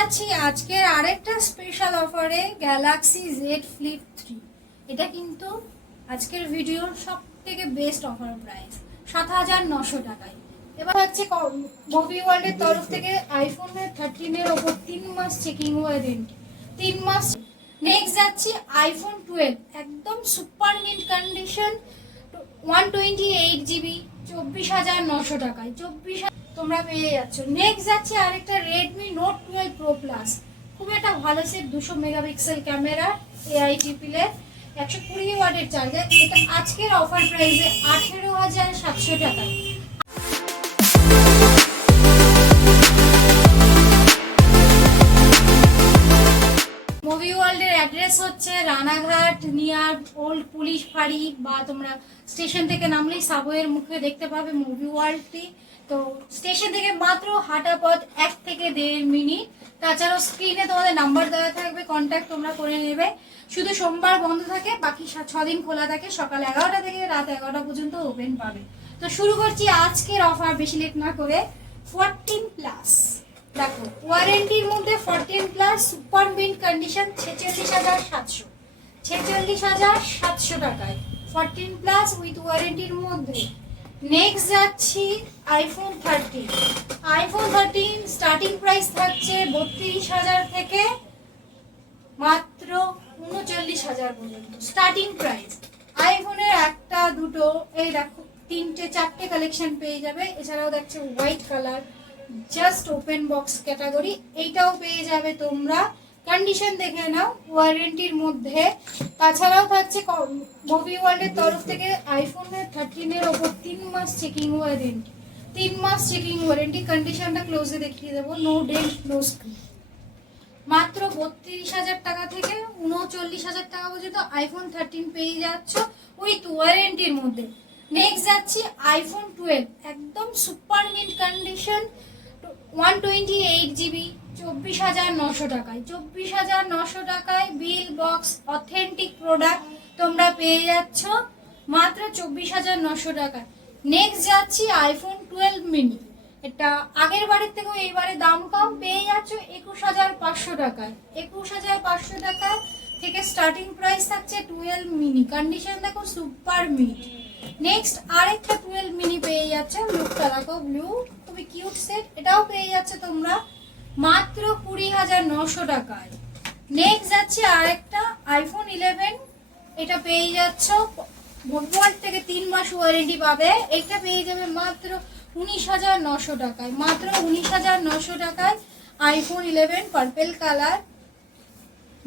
যাচ্ছি আজকের আরেকটা স্পেশাল অফারে গ্যালাক্সি জেড ফ্লিপ 3। এটা কিন্তু আজকের ভিডিওর সব থেকে বেস্ট অফার প্রাইস ৭,৯০০ টাকায়। এবার হচ্ছে মুভি ওয়ার্ল্ডের তরফ থেকে আইফোন 13 এর ওপর 3 মাস চেকিং ওয়ারেন্টি, 3 মাস। নেক্সট যাচ্ছি আইফোন 12 একদম সুপার মিন্ট কন্ডিশন 128 জিবি 24,৯০০ টাকায়। 24 তোমরা পেয়ে যাচ্ছ। নেক্সট যাচ্ছে আরেকটা রেডমি নোট 12 প্রো প্লাস, খুব একটা ভালো সেট, 200 মেগাপিক্সেল ক্যামেরা, এআই টিপিলে, 120 ওয়াটের চার্জার। এটা আজকের অফার প্রাইসে 18,৭০০ টাকায়। মুভি ওয়ার্ল্ডের অ্যাড্রেস হচ্ছে রানাঘাট নিয়ার ওল্ড পুলিশ ফাঁড়ি, বা তোমরা স্টেশন থেকে নামলেই সাবওয়ের মুখে দেখতে পাবে মুভি ওয়ার্ল্ডটি। তো স্টেশন থেকে মাত্র হাঁটা পথ 1 থেকে 1.5 মিনিট। তাছাড়াও স্ক্রিনে তোমাদের নাম্বার দেওয়া থাকবে, কন্ট্যাক্ট তোমরা করে নেবে। শুধু সোমবার বন্ধ থাকে, বাকি 6 দিন খোলা থাকে, সকাল 11টা থেকে রাত 11টা পর্যন্ত ওপেন পাবে। তো শুরু করছি আজকের অফার, বেশি লেট না করে। 14 প্লাস দেখো, ওয়ারেন্টির মধ্যে 14 প্লাস সুপার মিন্ট কন্ডিশন 46,700, 46,700 টাকায় 14 প্লাস উইথ ওয়ারেন্টির মধ্যে। নেক্সট যাচ্ছি আইফোন 13। আইফোন 13 স্টার্টিং প্রাইস থাকছে 32,000 থেকে মাত্র 39,000 পর্যন্ত স্টার্টিং প্রাইস। আইফোনের একটা দুটো এই দেখো 3-4টে কালেকশন পেয়ে যাবে। এছাড়াও দেখছে white colour, just open box category, এইটাও পেয়ে যাবে তোমরা। কন্ডিশন দেখে নাও ওয়ারেন্টির মধ্যে। তাছাড়াও থাকছে মুভি ওয়ার্ল্ডের তরফ থেকে আইফোন 13 এর ওপর 3 মাস চেকিং ওয়ারেন্টি, 3 মাস চেকিং ওয়ারেন্টি। কন্ডিশনটা ক্লোজে দেখিয়ে দেবো, নো ডেন্ট নো স্ক্রিন। মাত্র 32,000 টাকা থেকে 39,000 টাকা পর্যন্ত আইফোন 13 পেয়ে যাচ্ছ উইথ ওয়ারেন্টির মধ্যে। নেক্সট যাচ্ছি আইফোন 12 একদম সুপার মিন্ট কন্ডিশন 128 জিবি 24,900 টাকায়। 24,900 টাকায় বিল বক্স অথেন্টিক প্রোডাক্ট তোমরা পেয়ে যাচ্ছ মাত্র 24,900 টাকায়। নেক্সট যাচ্ছি আইফোন 12 মিনি। এটা আগের বারের থেকেও এইবারে দাম কম, পেয়ে যাচ্ছ 21,500 টাকায়। 21,500 টাকায় থেকে স্টার্টিং প্রাইস থাকছে 12 মিনি। কন্ডিশন দেখো সুপার মিন্ট। নেক্সট আরেকটা 12 মিনি পেয়ে যাচ্ছে, লুকটা দেখো ব্লু, খুবই কিউট সেট। এটাও পেয়ে যাচ্ছে তোমরা মাত্র 20,900 টাকায়। নেক্সট যাচ্ছে আরেকটা আইফোন 11, এটা পেয়ে যাচ্ছ মোবাইল থেকে 3 মাস ওয়ারেন্টি পাবে। এটা পেয়ে যাবে মাত্র 19,900 টাকায়। মাত্র 19,900 টাকায় আইফোন 11 পার্পেল কালার,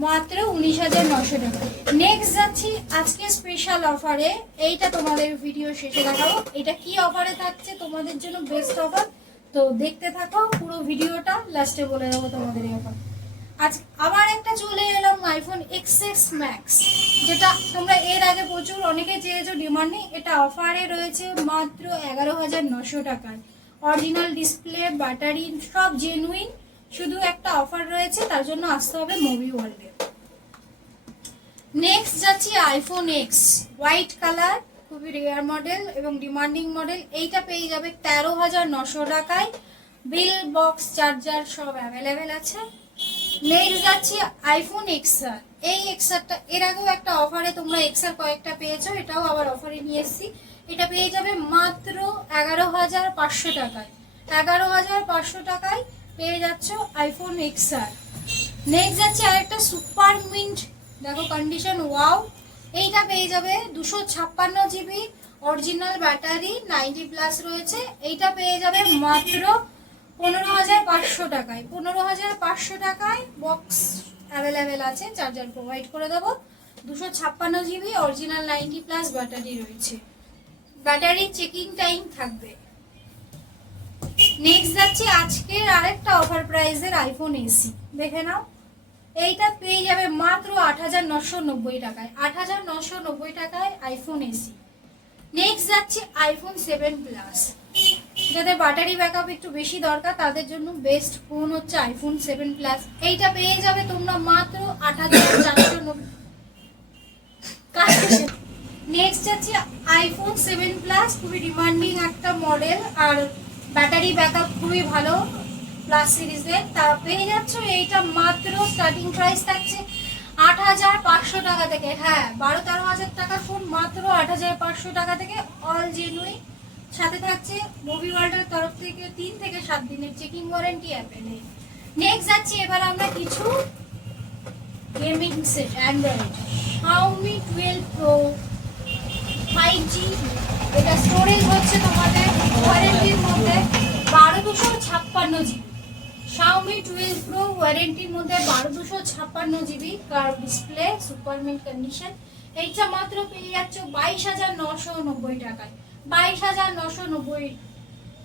মাত্র 19,900 টাকা। নেক্সট যাচ্ছি আজকে স্পেশাল অফারে, এইটা তোমাদের ভিডিও শেষে দেখাবো এটা কি অফারে থাকছে তোমাদের জন্য বেস্ট অফার। তো দেখতে থাকো পুরো ভিডিওটা, লাস্টে বলে দেবো তোমাদের এই অফার। আজ আবার একটা চলে এলাম আইফোন XS Max, যেটা তোমরা এর আগে প্রচুর অনেকে চেয়েছো, ডিমান্ডে। এটা অফারে রয়েছে মাত্র 11,900 টাকায়। অরিজিনাল ডিসপ্লে, ব্যাটারি সব জেনুইন। শুধু একটা অফার রয়েছে, তার জন্য আসতে হবে মুভি ওয়ার্ল্ডে। নেক্সট যাচ্ছি আইফোন X হোয়াইট কালার, খুবই রেয়ার মডেল এবং ডিমান্ডিং মডেল। এইটা পেয়ে যাবে 13,900 টাকায়। বিল বক্স চার্জার সব অ্যাভেলেবেল আছে। নেক্সট যাচ্ছি আইফোন XR। এই XRটা এর আগেও একটা অফারে তোমরা XR কয়েকটা পেয়েছো, এটাও আবার অফারে নিয়ে এসেছি। এটা পেয়ে যাবে মাত্র 11,500 টাকায়। 11,500 টাকায় পেয়ে যাচ্ছ আইফোন XR। নেক্সট যাচ্ছে আরেকটা সুপার মিন্ট, দেখো কন্ডিশন ওয়াও। এইটা পেয়ে যাবে 256 জিবি অরিজিনাল ব্যাটারি, 90 প্লাস রয়েছে। এইটা পেয়ে যাবে মাত্র 15,500 টাকায়। 15,500 টাকায় বক্স অ্যাভেলেবেল আছে, চার্জার প্রোভাইড করে দেবো। 256 জিবি অরিজিনাল 90 প্লাস ব্যাটারি রয়েছে, ব্যাটারি চেকিং টাইম থাকবে। নেক্সট যাচ্ছে আজকের আরেকটা অফার প্রাইসের আইফোন এসি, দেখে নাও। এইটা পেয়ে যাবে মাত্র 8,990 টাকায়। 8,990 টাকায় আইফোন এসি। নেক্সট যাচ্ছে আইফোন 7 প্লাস, যাদের ব্যাটারি ব্যাকআপ একটু বেশি দরকার তাদের জন্য বেস্ট ফোন হচ্ছে আইফোন 7 প্লাস। এইটা পেয়ে যাবে তোমরা মাত্র 8,490। নেক্সট যাচ্ছে আইফোন 7 প্লাস, খুবই ডিমান্ডিং একটা মডেল, আর ব্যাটারি ব্যাকআপ খুবই ভালো। প্লাস সিরিজের, তা পেয়ে যাচ্ছ এইটা মাত্র স্টার্টিং প্রাইস থাকছে 8,500 টাকা থেকে। হ্যাঁ, 12-13 হাজার টাকার ফোন মাত্র 8,500 টাকা থেকে, অল জেনুইন। সাথে থাকছে মুভি ওয়ার্ল্ডের তরফ থেকে 3 থেকে 7 দিনের চেকিং ওয়ারেন্টি অ্যাপেলে। নেক্সট যাচ্ছি এবার আমরা কিছু gaming set Android. Xiaomi 12 Pro 5G, এটা স্টোরেজ হচ্ছে তোমাদের ওয়ারেন্টির মধ্যে 1256 জিবি। Xiaomi 12 Pro ওয়ারেন্টির মধ্যে 1256 GB, curve display, super mint condition. এইটা মাত্র পেয়ে যাচ্ছ 22,990 টাকায়। 22,990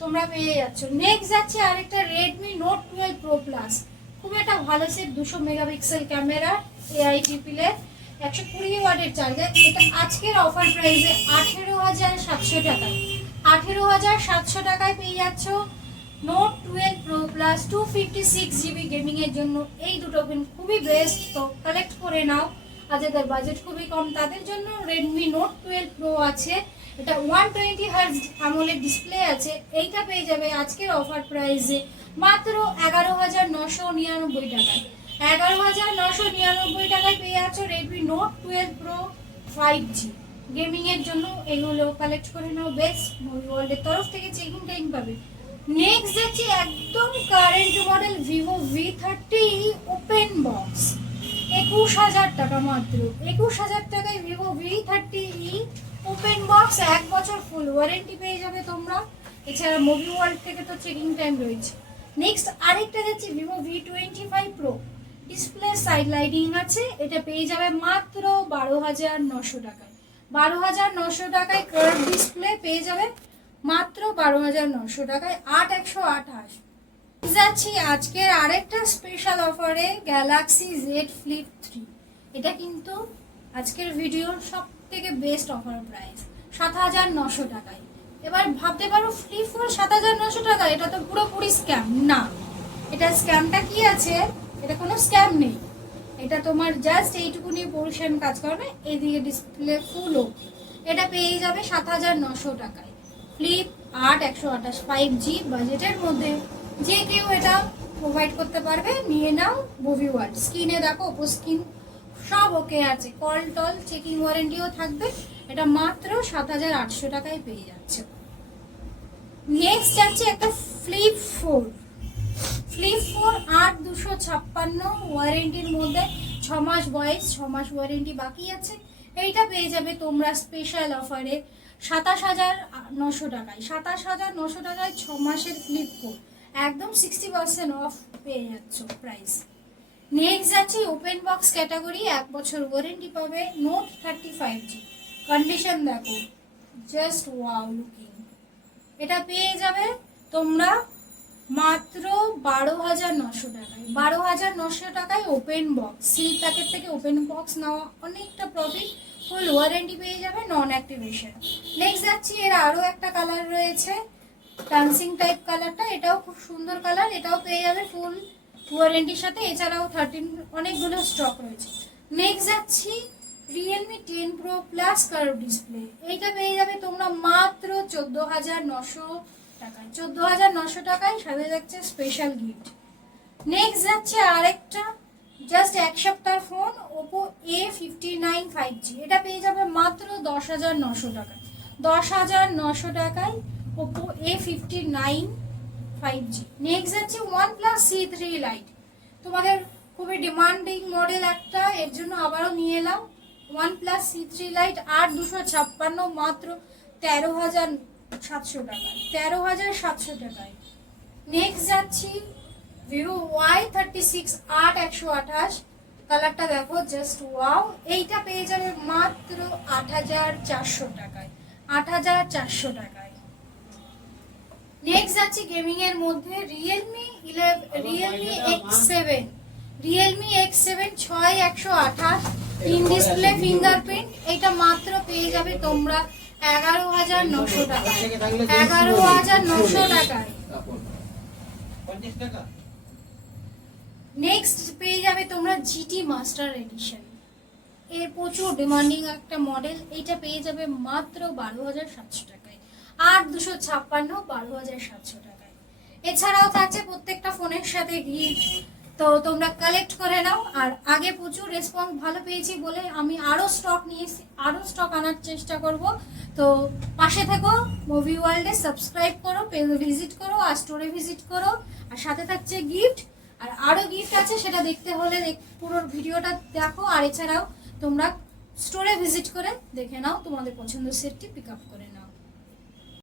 তোমরা পেয়ে যাচ্ছ। নেক্সট যাচ্ছে আরেকটা Redmi Note 12 Pro Plus, খুব একটা ভালো set, 200 megapixel camera, AI display, 120 ওয়াটের চার্জার। এটা আজকের অফার প্রাইসে 18,700 টাকায়। 18,700 টাকায় পেয়ে যাচ্ছ Note 12 Pro Plus 256 GB gaming এর জন্য। এই দুটো ফোন খুবই বেস্ট, তো কালেক্ট করে নাও। আর যাদের বাজেট খুবই কম তাদের জন্য Redmi Note 12 Pro আছে, এটা 120 হার্জ AMOLED ডিসপ্লে আছে। এইটা পেয়ে যাবে আজকের অফার প্রাইসে মাত্র 11,999 টাকায়। 11,999 টাকায় পেয়ে যাচ্ছ Redmi Note 12 Pro 5G gaming এর জন্য। এগুলো কালেক্ট করে নাও, বেস্ট। মুভি ওয়ার্ল্ডের তরফ থেকে চেকিং টাইম পাবে। নেক্সট যাচ্ছে একদম current model Vivo V30 open box, 21,000 টাকা মাত্র। 21,000 টাকায় Vivo V30e ওপেন বক্স, 1 বছর ফুল ওয়ারেন্টি পেয়ে যাবে তোমরা। এছাড়া মুভি ওয়ার্ল্ড থেকে তো চেকিং টাইম রয়েছে। নেক্সট আরেকটা যাচ্ছে Vivo V25 Pro, display side lighting আছে, এটা পেয়ে যাবে মাত্র 12,900 টাকায়। 12,900 টাকায় কার্ভ ডিসপ্লে পেয়ে যাবে মাত্র 12,900 টাকায়। 8,128 যাচ্ছি আজকের আরেকটা স্পেশাল অফারে Galaxy Z Flip 3। এটা কিন্তু আজকের ভিডিওর সব থেকে বেস্ট অফার প্রাইস 7,900 টাকায়। এবার ভাবতে পারো ফ্লিপ ফোন 7,900 টাকা, এটা তো পুরোপুরি স্ক্যাম না। এটা স্ক্যামটা কি আছে? এটা কোনো স্ক্যাম নেই, এটা তোমার জাস্ট এইটুকু নিয়ে পোর্শন কাজ করবে, এইদিকে ডিসপ্লে ফুল ওকে। এটা পেয়ে যাবে 7,900 টাকায়। ফ্লিপ 8,128 5G বাজেটের মধ্যে যে কেউ এটা প্রোভাইড করতে পারবে, নিয়ে নাও। মুভি ওয়ার্ল্ড স্ক্রিনে দেখো, ওপো স্ক্রিন সব ওকে আছে, কল টল চেকিং ওয়ারেন্টিও থাকবে। এটা মাত্র 7,800 টাকায় পেয়ে যাচ্ছে। নেক্সট যাচ্ছে একটা ফ্লিপ 4 8,256 ওয়ারেন্টির মধ্যে, 6 মাস বয়স, 6 মাস ওয়ারেন্টি বাকি আছে। এইটা পেয়ে যাবে তোমরা স্পেশাল অফারে 27,900 টাকায়। 27,900 টাকায় 6 মাসের ফ্লিপ 4, একদম 60% অফ পেয়ে যাচ্ছ প্রাইস। নেক্সট যাচ্ছে ওপেন বক্স ক্যাটাগরি, 1 বছর ওয়ারেন্টি পাবে, Note 35G। কন্ডিশন দেখো, জাস্ট ওয়াও লুকিং। এটা পেয়ে যাবে তোমরা মাত্র 12,900 টাকায়। 12,900 টাকায় ওপেন বক্স, সিল প্যাকেট থেকে ওপেন বক্স নেওয়া অনেকটা প্রফিট। ফুল ওয়ারেন্টি পেয়ে যাবে, নন অ্যাক্টিভেশন। নেক্সট যাচ্ছি এর আরও একটা কালার রয়েছে, ডান্সিং টাইপ কালারটা, এটাও খুব সুন্দর কালার, এটাও পেয়ে যাবে ফুল ওয়ারেন্টির সাথে। এছাড়াও 13 অনেকগুলো স্টক রয়েছে। নেক্সট যাচ্ছি Realme 10 Pro Plus curve display, এইটা পেয়ে যাবে তোমরা মাত্র 14,900 টাকায়। 14,900 টাকায় সাথে যাচ্ছে স্পেশাল গিফট। নেক্সট যাচ্ছে আরেকটা জাস্ট 1 সপ্তাহের ফোন, Oppo A59 5G, এটা পেয়ে যাবে মাত্র 10,900 টাকায়। 10,900 টাকায় Oppo A59 5G। নেক্সট যাচ্ছে OnePlus C3 Lite, তোমাদের খুবই ডিমান্ডিং মডেল একটা, এর জন্য আবারও নিয়ে এলাম OnePlus C3 Lite 8,256 মাত্র 13,700 টাকায়। 13,700 টাকায়। নেক্সট যাচ্ছি Vivo Y36 8,128, কালারটা দেখো জাস্ট ওয়াও। এইটা পেয়ে যাবে মাত্র 8,400 টাকায়। 8,400 টাকায়। নেক্সট যাচ্ছি গেমিং এর মধ্যে Realme X7 6,128 in display fingerprint, এটা মাত্র পেয়ে যাবে তোমরা 11,900 টাকায়। 11,900 টাকায়। নেক্সট পেয়ে যাবে তোমরা GT মাস্টার এডিশন, এ প্রচুর ডিমান্ডিং একটা মডেল, এইটা পেয়ে যাবে মাত্র 12,700 টাকায়। 8,256 12,700 টাকায়। এছাড়াও থাকছে প্রত্যেকটা ফোনের সাথে গিফট, তো তোমরা কালেক্ট করে নাও। আর আগে প্রচুর রেসপন্স ভালো পেয়েছি বলে আমি আরও স্টক নিয়ে আরও স্টক আনার চেষ্টা করব। তো পাশে থেকো, মুভি ওয়ার্ল্ডে সাবস্ক্রাইব করো, পেজ ভিজিট করো আর স্টোরে ভিজিট করো। আর সাথে থাকছে গিফট, আর আরও গিফট আছে, সেটা দেখতে হলে পুরো ভিডিওটা দেখো। আর এছাড়াও তোমরা স্টোরে ভিজিট করে দেখে নাও, তোমাদের পছন্দের সেটটি পিক আপ করে নাও।